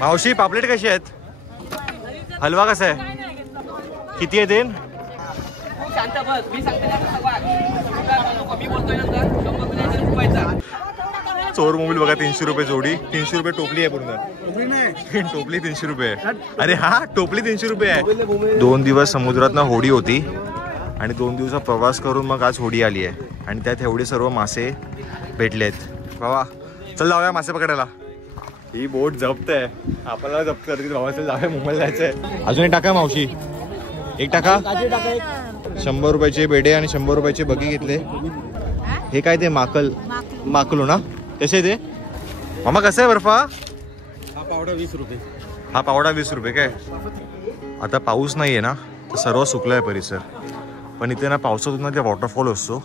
मावशी पापलेट कशी आहेत? हलवा कसा आहे? किती आहे ते? चोर मोबाईल बघा 300 रुपये जोडी, 300 रुपये टोपली आहे पूर्ण. टोपली 300 रुपये आहे. अरे हा टोपली 300 रुपये आहे. 2 दिवस समुद्रात ना होडी होती आणि 2 दिवसा प्रवास करून मग आज होडी आली आहे आणि त्यात एवढे सर्व मासे भेटलेत. बाबा चल जाऊया मासे पकडायला. ही बोट जप्त आहे, आपल्याला जप्त करते. बाबा चल जाऊया, मुंबईला जायचंय. अजून एक टाका मावशी, एक टाका. 100 रुपयाचे बेडे आणि 100 रुपयाचे बगी घेतले. हे काय ते माकलो ना, कसे ते मामा? कसं आहे बर्फा? हा पावडा 20 रुपये. हा पावडा 20 रुपये काय? आता पाऊस नाही आहे ना, तर सर्व सुकलं आहे परिसर. पण इथे ना पावसातून ना ते वॉटरफॉल असतो.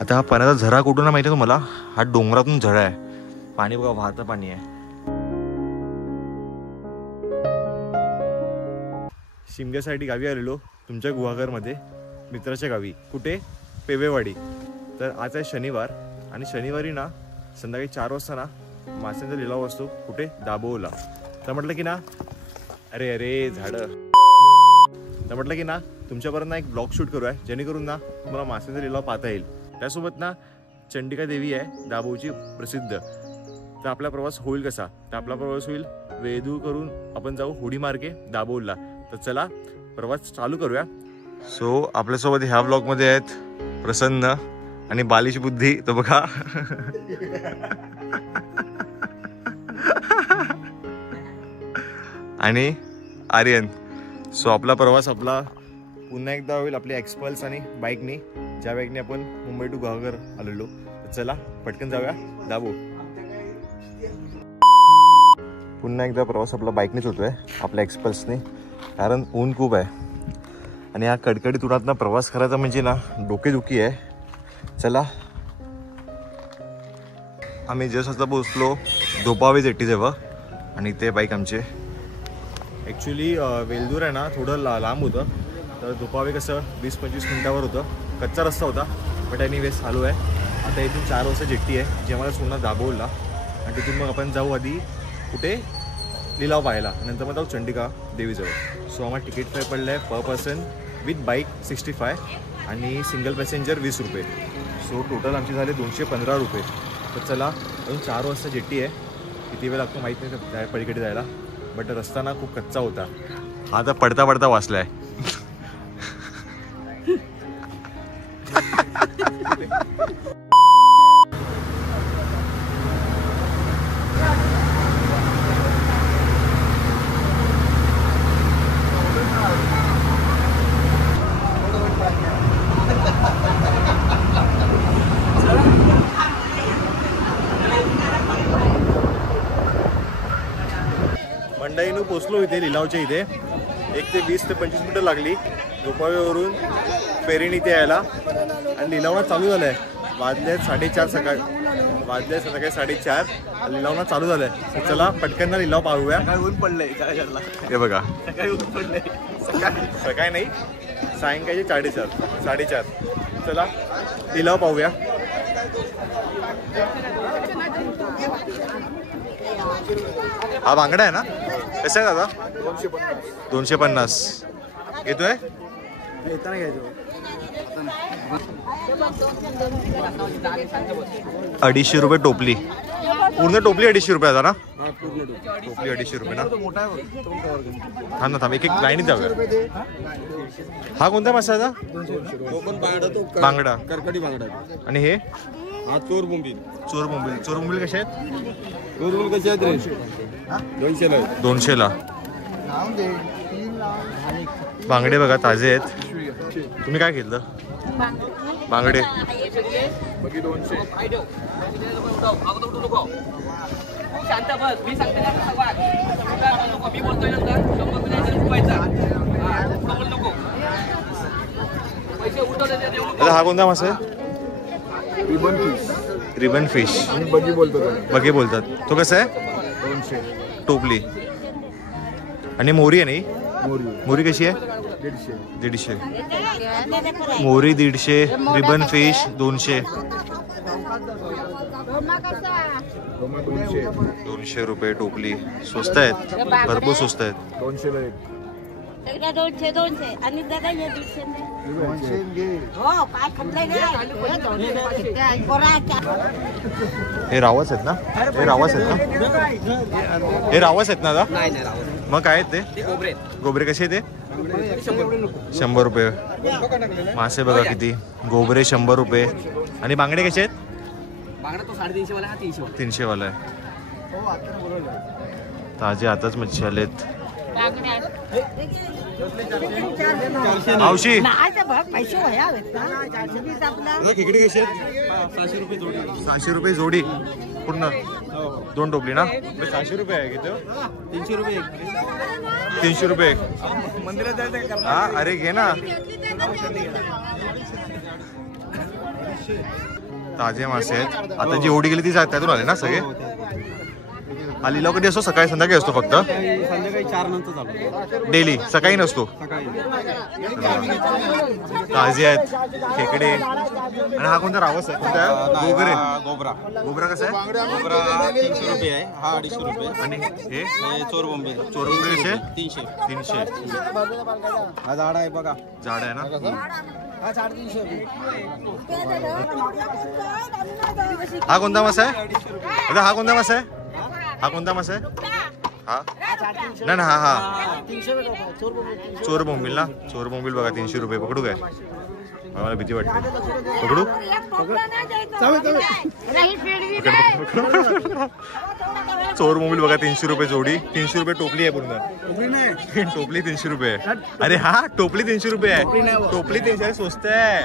आता हा पाण्याचा झरा कुठून ना माहिती आहे तुम्हाला? हा डोंगरातून झरा आहे. पाणी बघा, वाहतं पाणी आहे. शिमग्यासाठी गावी आलेलो, तुमच्या गुहागरमध्ये मित्राच्या गावी. कुठे? पेवेवाडी. तर आज आहे शनिवार आणि शनिवारी ना संध्याकाळी 4 वाजता ना माशांचा लिलाव असतो. कुठे? दाभोळला. तर म्हटलं की ना अरे झाडं. तर म्हटलं की ना तुमच्यापर्यंत ना एक ब्लॉग शूट करूया, जेणेकरून ना तुम्हाला माशांचा लिलाव पाहता येईल. त्यासोबत ना चंडिका देवी आहे दाभोळची प्रसिद्ध. तर आपला प्रवास होईल कसा? तर आपला प्रवास होईल वेदूर करून आपण जाऊ होडी मार्गे दाभोळला. तर चला प्रवास चालू करूया. सो आपल्यासोबत ह्या ब्लॉगमध्ये आहेत प्रसन्न आणि बालिश बुद्धी. तो बघा आणि आर्यन. सो आपला प्रवास पुन्हा एकदा होईल आपली एक्सपल्स आणि बाईकनी, ज्या बाईकने आपण मुंबई टू गुहागर आलेलो. तर चला पटकन जाऊया दाभोळ. पुन्हा एकदा प्रवास आपला बाईकनेच होतोय, आपल्या एक्सपल्सने, कारण ऊन खूप आहे आणि या कडकडीत उन्हातनं प्रवास करायचा म्हणजे ना डोकेदुखी आहे. चला आम्ही जस्ट आता पोहोचलो धोपावे जेट्टीजवळ आणि ते बाईक आमचे. ॲक्च्युली वेल्दूर आहे ना थोडं लांब होतं, तर धोपावे कसं 20-25 मिनिटावर होतं. कच्चा रस्ता होता, बट एनिवेज चालू आहे. आता इथून 4 वाजता जेट्टी आहे, जे मला सोडणार दाभोळला. आणि तिथून मग आपण जाऊ आधी कुठे? लिलाव पाहायला, नंतर मग जाऊ चंडिका देवीजवळ. सो आम्हाला तिकीट काय पडलं आहे पर पर्सन विथ बाईक 65 आणि सिंगल पॅसेंजर 20 रुपये. सो टोटल आमचे झाले 215 रुपये. तर चला अजून 4 वाजता जेट्टी आहे. किती वेळ लागतो माहीत नाही पलीकडे जायला, बट रस्ता ना खूप कच्चा होता. हा तर पडता पडता वाचला आहे. मंडईनं पोचलो इथे लिलावच्या इथे. 1 ते 20 ते 25 मिनिटं लागली धोपावेवरून फेरीने इथे यायला. आणि लिलावणं चालू झालं आहे. वाजले 4:30 सकाळी, वाजले संध्याकाळी 4:30. लिलावणं चालू झालं आहे. चला पटकन ना लिलाव पाहूया. ऊन पडलंय हे बघा, सकाळी ऊन पडलंय. सकाळी नाही, सायंकाळी 4:30. चला लिलाव पाहूया. हा बांगडा आहे ना? कसं आहे दादा? 250 येतोय. 250 रुपये टोपली. पूर्ण टोपली 250 रुपये आता ना? टोपली 250 रुपये ना? हा ना, थांब एक लाईनीत जाऊया. हा कोणता मासा? बांगडा, करकडी बांगडा. आणि हे हा चोर बोंबील. चोर बोंबील कसे आहेत? चोर बोंबील कसे आहेत रे? 200 ला. बांगडे बघा ताजे आहेत. तुम्ही काय घेतलं? बांगडे. हा कोणता मासा आहे? Ribbon fish. बगी बोलतात. तो कसा आहे? 200 टोपली. आणि मोरी आहे नाही? मोरी कशी आहे? 150. मोरी 150, रिबन फिश 200. 200 रुपये टोपली. स्वस्त आहेत, भरपूर स्वस्त आहेत. 200ला एक. एकदा 200 आणि दादा हे 200 हो काय खपलाय हे रावस आहेत ना? हे रावस आहेत ना? हे रावस आहेत ना दादा? मग काय आहेत ते? गोबरे कसे ते? 100 रुपये. मासे बघा किती. गोबरे 100 रुपये. आणि बांगडे कसे आहेत? 300 वाला आहे. ताजे आताच मच्छी आलेत. मावशी खेकडे कसे आहेत? 600 रुपये जोडी पूर्ण 2 टोपली ना? 600 रुपये आहे किती? 300 रुपये एक. हा अरे घे ना. ताजे मासे आहेत. आता जी ओढी गेली ती त्यातून आले ना सगळे? हा लिलाव कधी असतो? सकाळी संध्याकाळी असतो फक्त? संध्याकाळी 4 नंतर चालू. डेली सकाळी नसतो? ताजे आहेत खेकडे. आणि हा कोणता रावस आहे? कोणता? गोगरे. गोबरा. गोबरा कसा आहे? गोबरा 300 रुपये आहे. हा 250 रुपये. आणि हे चोरबोंबे. चोरबोंबे कसे? 300. 300. हा झाड आहे बघा. जाड आहे ना? हा 350 रुपये. हा कोणता मासा आहे? दादा हा कोणता मासा आहे? हा कोणता मासा आहे? हा नाही ना. हा हा चोर बोंबील ना? चोर बोंबील बघा 300 रुपये. पकडू काय? मला भीती वाटते. पकडू? चोर बोंबील बघा 300 रुपये जोडी. 300 रुपये टोपली आहे पूर्ण. टोपली 300 रुपये आहे. अरे हा टोपली 300 रुपये आहे. टोपली 300 स्वस्त आहे.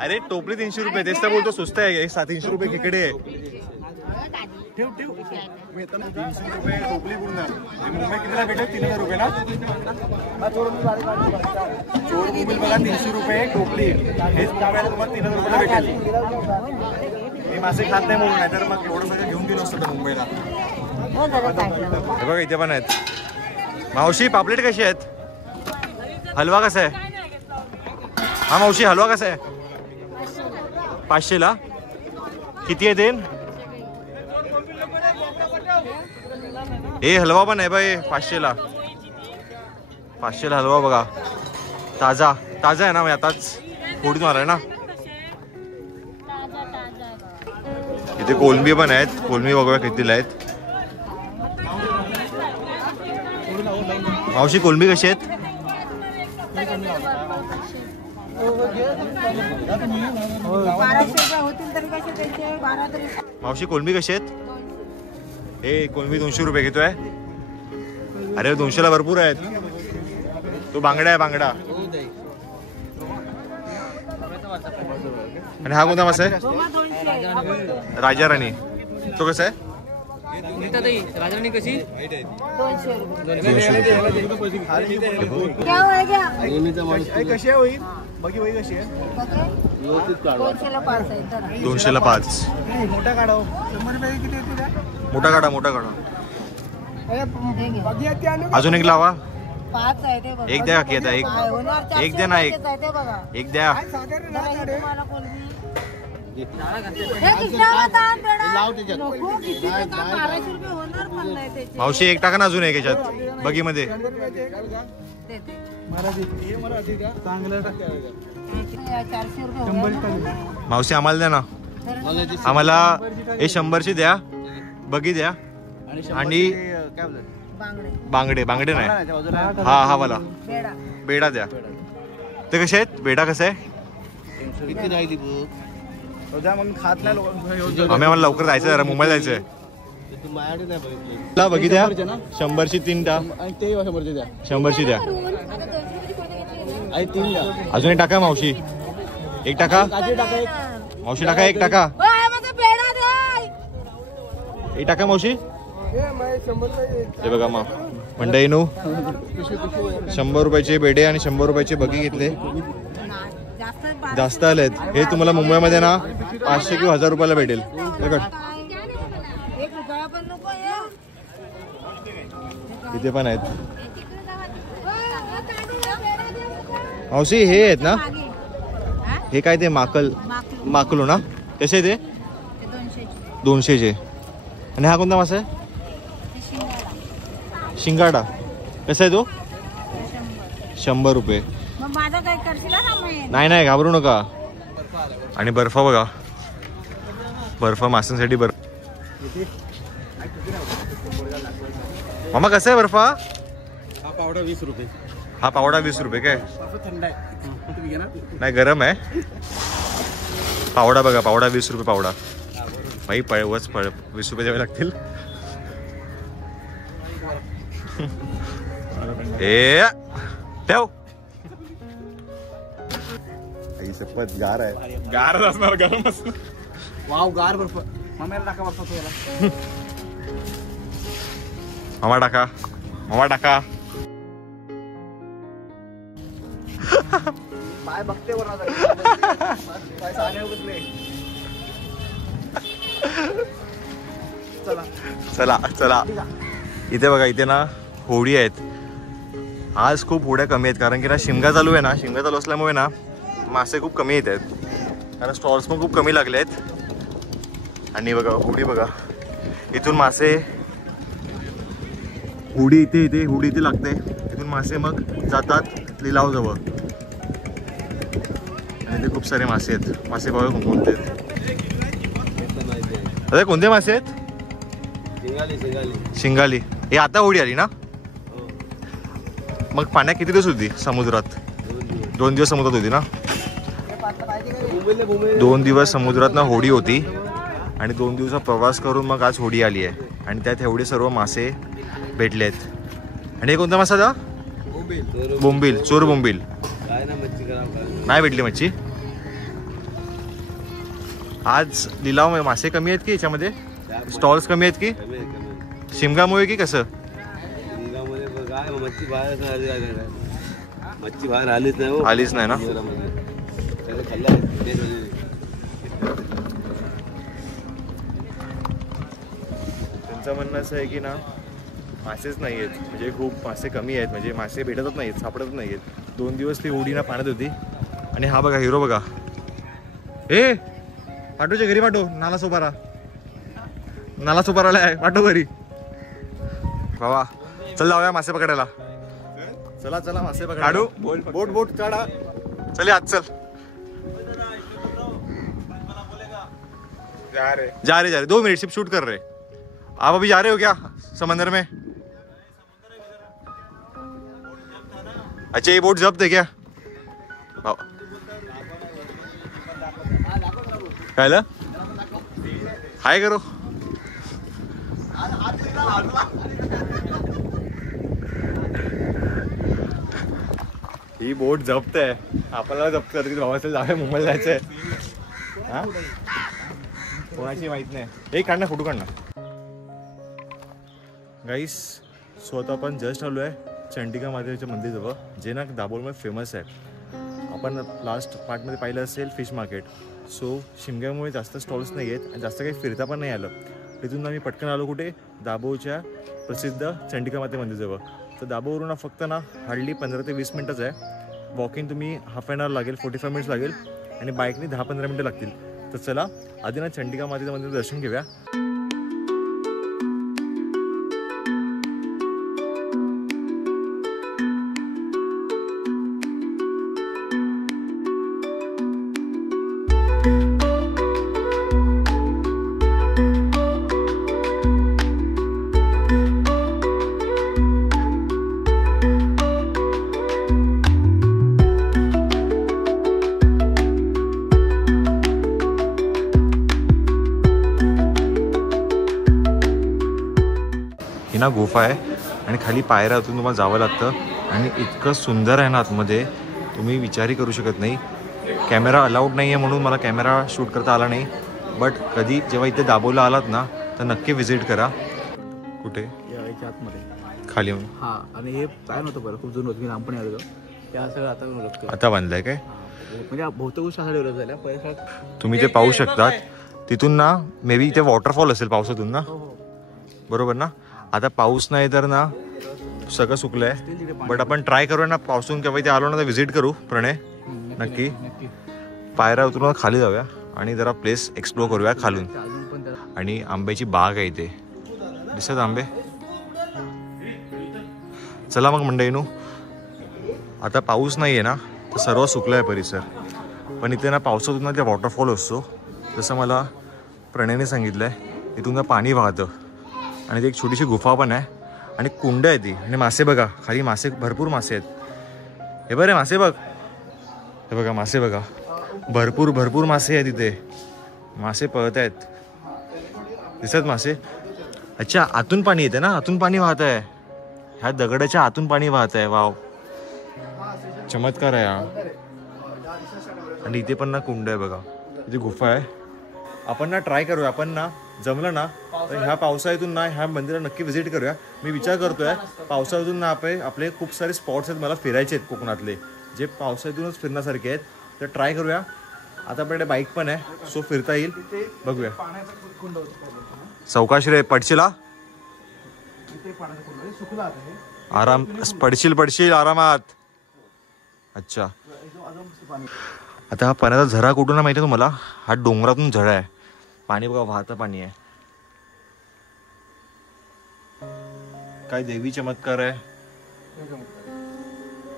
अरे टोपली 300 रुपये. तेच तर बोलतो स्वस्त आहे. 300 रुपये खेकडे आहे. 300 रुपये टोपली पूर्ण. मुंबई कितीला भेटेल? 3000 रुपये ना? चोर बोंबील बघा 300 रुपये टोपली. हेच मुंबईला तुम्हाला 3000 रुपयाला भेटेल. मी मासे खात नाही म्हणून, नाहीतर मग एवढं सगळं घेऊन गेलो असतं मुंबईला. हे बघा इथे पण आहेत. मावशी पापलेट कशी आहेत? हलवा कसा आहे? हा मावशी हलवा कसा आहे? 500ला. किती आहे ते? हे हलवा पण आहे बाई 500ला. 500ला हलवा बघा. ताजा ताजा आहे ना? मी आताच फोडून आलाय ना. इथे कोलंबी पण आहेत. कोलंबी बघूया कितीला आहेत. मावशी कोलंबी कशी आहेत? मावशी कोलंबी कशी आहेत? हे कोलंबी 200 रुपये घेतोय. अरे 200ला भरपूर आहेत. तो बांगडा आहे बांगडा. आणि हा कोणता मासा आहे? राजा राणी. तो कसा आहे? राजराणी कशी? 200ला 5. मोठा काढा मोठा काढा. अजून एक लावा. 5 आहे ते बघा. एक द्या की आता. एक द्या ना. एक द्या. मावशी एक टाका ना अजून एक याच्यात बगीमध्ये. मावशी आम्हाला द्या ना. आम्हाला हे 100ची द्या. बगी द्या. आणि बांगडे. बांगडे नाही. हा हा वाला बेडा द्या. ते कसे आहेत? बेडा कसा आहे? आम्ही आम्हाला लवकर जायचं जरा. मुंबईला जायचंय. बघी द्या. 100ची 3 द्या. 100ची द्या. अजून एक टाका मावशी. एक टाका मावशी. टाका एक टाका. एक टाका मावशी. हे बघा मग मंडईनो 100 रुपयाचे बेडे आणि 100 रुपयाचे बगी घेतले. जास्त आलेत. हे तुम्हाला मुंबईमध्ये ना 500 किंवा 1000 रुपयाला भेटेल. इथे पण आहेत. मावशी हे आहेत ना? हे काय ते माकलो ना? कसे ते? 200चे. आणि हा कोणता मासा आहे? शिंगाडा. कसा आहे तो? 100 रुपये. मग माझं काय करशील ना मग? नाही नाही घाबरू नका. आणि बर्फ बघा, बर्फ माशांसाठी बर्फ. मामा कसा आहे बर्फ? हा पावडा 20 रुपये. हा पावडा 20 रुपये काय? थंड आहे. तुम्ही घ्या ना. नाही गरम आहे. पावडा बघा, पावडा 20 रुपये पावडा. भाई पळवच 20 रुपये द्यावे लागतील. ए ठेव. आई शपथ गार आहे. गार असणार, गरम असणार. वाव गार बर्फ. मामाला टाका बर्फ याला. मामा टाका, मामा टाका. पाय बघते वर चला चला. इथे बघा, इथे ना होडी आहेत. आज खूप होड्या कमी आहेत कारण की ना शिमगा चालू आहे ना. शिमगा चालू असल्यामुळे ना मासे खूप कमी येत आहेत कारण स्टॉल्स पण खूप कमी लागले आहेत. आणि बघा होडी बघा, इथून मासे होडी इथे होडी इथे लागते. इथून मासे मग जातात लिलावजवळ. आणि इथे खूप सारे मासे आहेत. मासे बघा कोणते आहेत. अरे कोणते मासे आहेत? शिंगाली. हे आता होडी आली ना? मग पाण्यात किती दिवस होती समुद्रात? 2 दिवस समुद्रात होती ना? 2 दिवस समुद्रात ना होडी होती. आणि 2 दिवसा प्रवास करून मग आज होडी आली आहे. आणि त्यात एवढे सर्व मासे भेटले आहेत. आणि हे कोणता मासा? बोंबील, चोर बोंबील. नाही भेटली मच्छी आज. लिलाव मासे कमी आहेत की याच्यामध्ये? स्टॉल्स कमी आहेत की शिमगामुळे की कसं? मच्छी बाहेर आलीच नाही. आलीच नाही ना? त्यांचं म्हणणं असं आहे की ना मासेच नाही आहेत. म्हणजे खूप मासे कमी आहेत. म्हणजे मासे भेटतच नाहीत, सापडतच नाही आहेत. 2 दिवस ती उडी ना पाण्यात होती. आणि हा बघा हिरो बघा. ए पाठवच्या घरी पाठव. नाला सोपारा, नाला सोपाराला आहे, पाठव घरी. बाबा चल जाऊया मासे पकडायला. चला चला मासे पकड. काढू बोट बोट काढा. चल आज चल. जा रहे 2 मिनट सिर्फ शूट कर रहे. आप अभी जा रहे हो क्या समंदर में? अच्छा ये बोट जब्त है क्या? काय हाय करो. ही बोट जप्त आहे. आपल्याला जप्त करते भावाचं जावे मुंबईला जायचंय. हा कोणाची माहित नाही. एक काढणार फोटो काढणार. गाईस स्वतः आपण जस्ट आलो आहे चंडिका मातेच्या मंदिरजवळ, जे ना दाभोळमध्ये फेमस आहे. आपण लास्ट पार्टमध्ये पाहिलं असेल फिश मार्केट. सो शिमग्यामुळे जास्त स्टॉल्स नाही आहेत आणि जास्त काही फिरता पण नाही आलं. तिथून आम्ही पटकन आलो कुठे? दाभोळच्या प्रसिद्ध चंडिका माते मंदिरजवळ. तर दाभोळवरून फक्त ना हार्डली 15 ते 20 मिनटंच आहे. वॉकिंग तुम्ही हाफ ॲन आवर लागेल, 45 मिनिट्स लागेल. आणि बाईकने 10-15 मिनटं लागतील. तर चला आधी ना चंडिका मातेचं मंदिर दर्शन घेऊया. ही ना गुफा आहे आणि खाली पायऱ्यातून तुम्हाला जावं लागतं. आणि इतकं सुंदर आहे ना आतमध्ये, तुम्ही विचारही करू शकत नाही. कॅमेरा अलाउड नाही आहे म्हणून मला कॅमेरा शूट करता आला नाही. बट कधी जेव्हा इथे दाभोळला आलात ना तर नक्की व्हिजिट करा. कुठे? याच्या आतमध्ये खाली. हा. आणि हे काय नव्हतं बरं, खूप जुनं होतं. मी लहानपणी आलो. त्या सगळं आता ओळखतो. आता बांधलंय काय? म्हणजे बहुतेक गोष्टी असा डेव्हलप झाल्या. पहिल्या तुम्ही ते पाहू शकतात. तिथून ना मे बी इथे वॉटरफॉल असेल पावसातून ना, बरोबर ना? आता पाऊस नाही तर ना सगळं सुकलंय. बट आपण ट्राय करूया ना पावसून केव्हा इथे आलो ना तर व्हिजिट करू. प्रणय नक्की पायऱ्या उतरून खाली जाऊया आणि जरा प्लेस एक्सप्लोर करूया खालून. आणि आंब्याची बाग आहे इथे. दिसत आंबे. चला मग मंडळींनो, आता पाऊस नाही आहे ना, तर सर्व सुकलं आहे परिसर. पण इथे ना पावसातून ना ते वॉटरफॉल असतो, जसं मला प्रणयने सांगितलं आहे. इथून ना पाणी वाहतं आणि ती एक छोटीशी गुफा पण आहे आणि कुंड आहे ती. आणि मासे बघा, खाली मासे, भरपूर मासे आहेत. हे बरे मासे बघ, हे बघा मासे बघा, भरपूर भरपूर मासे आहेत इथे. मासे पळत आहेत, दिसत मासे. अच्छा, आतून पाणी येते ना, आतून पाणी वाहत आहे. ह्या दगडाच्या आतून पाणी वाहत आहे. वाव, चमत्कार आहे हा. आणि इथे पण ना कुंड आहे बघा, इथे गुफा आहे. आपण ना ट्राय करूया, आपण ना जमलं ना तर ह्या पावसाळ्यातून ना ह्या मंदिरात नक्की व्हिजिट करूया. मी विचार करतोय पावसाळ्यातून ना आपले खूप सारे स्पॉट्स आहेत मला फिरायचे आहेत कोकणातले, जे पावसाळ्यातूनच फिरण्यासारखे आहेत. तर ट्राय करूया. आता आपल्याकडे बाईक पण आहे, सो फिरता येईल. बघूया. सावकाश रे, पडशीला आराम, पडशील आरामात. अच्छा, आता हा पाण्याचा झरा कुठून माहिती आहे तुम्हाला? हा डोंगरातून झरा आहे. पाणी बघा, वाहतं पाणी आहे. काय देवी चमत्कार आहे.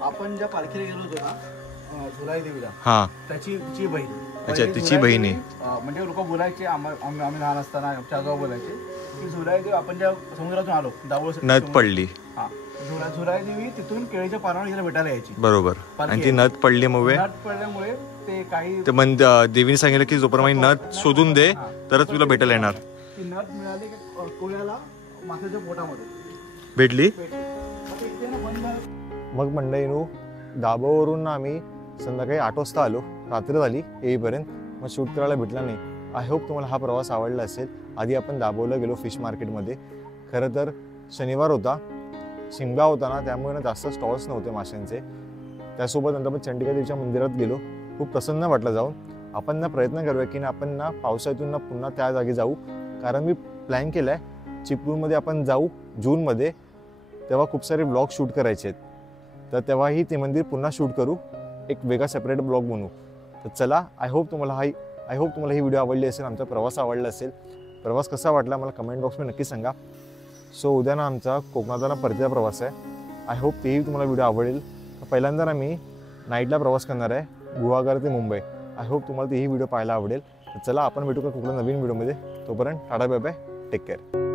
आपण ज्या पालखीला गेलो होतो ना झुलाई देवीला, हा, तिची बहीण. अच्छा, तिची बहिणी. म्हणजे लोक बोलायचे, आम्ही लहान असताना आमच्या आजोबा बोलायचे की झुलाई देवी, आपण ज्या समुद्रातून आलो दावळ नद पडली. हा, झुलाई देवी तिथून केळीच्या पानावर हिला भेटायला यायची. बरोबर. आणि ती नद पडल्यामुळे ते काही ते मन देवीने सांगितलं की जोपर्यंत नद शोधून दे तरच तुला भेटायला येणार. ती नद मिळाली की कोळ्याला माशाच्या पोटामध्ये भेटली. मग मंडळींनो, दाबावरून ना आम्ही संध्याकाळी 8 वाजता आलो. रात्र झाली येईपर्यंत, मग शूट करायला भेटला नाही. आय होप तुम्हाला हा प्रवास आवडला असेल. आधी आपण दाबोला गेलो फिश मार्केटमध्ये. खरं तर शनिवार होता, शिमगा होता ना, त्यामुळे ना जास्त स्टॉल्स नव्हते माशांचे. त्यासोबत नंतर आपण चंडिका देवीच्या मंदिरात गेलो. खूप प्रसन्न वाटलं जाऊन. आपण ना प्रयत्न करूया की ना आपण ना पावसाळ्यातून ना पुन्हा त्या जागी जाऊ. कारण मी प्लॅन केला आहे चिपळूणमध्ये आपण जाऊ जूनमध्ये, तेव्हा खूप सारे ब्लॉग शूट करायचे आहेत. तर तेव्हाही ते मंदिर पुन्हा शूट करू, एक वेगळा सेपरेट ब्लॉग बनवू. तर चला, आय होप तुम्हाला ही व्हिडिओ आवडली असेल, आमचा प्रवास आवडला असेल. प्रवास कसा वाटला मला कमेंट बॉक्समध्ये नक्की सांगा. सो उद्या ना आमचा कोकणाचा ना परतीचा प्रवास आहे. आय होप तेही तुम्हाला व्हिडिओ आवडेल. पहिल्यांदा ना मी नाईटला प्रवास करणार आहे, गुहागर ते मुंबई. आय होप तुम्हाला तेही व्हिडिओ पाहायला आवडेल. तर चला, आपण भेटू का कुठल्या नवीन व्हिडिओमध्ये. तोपर्यंत tata bye bye, take care.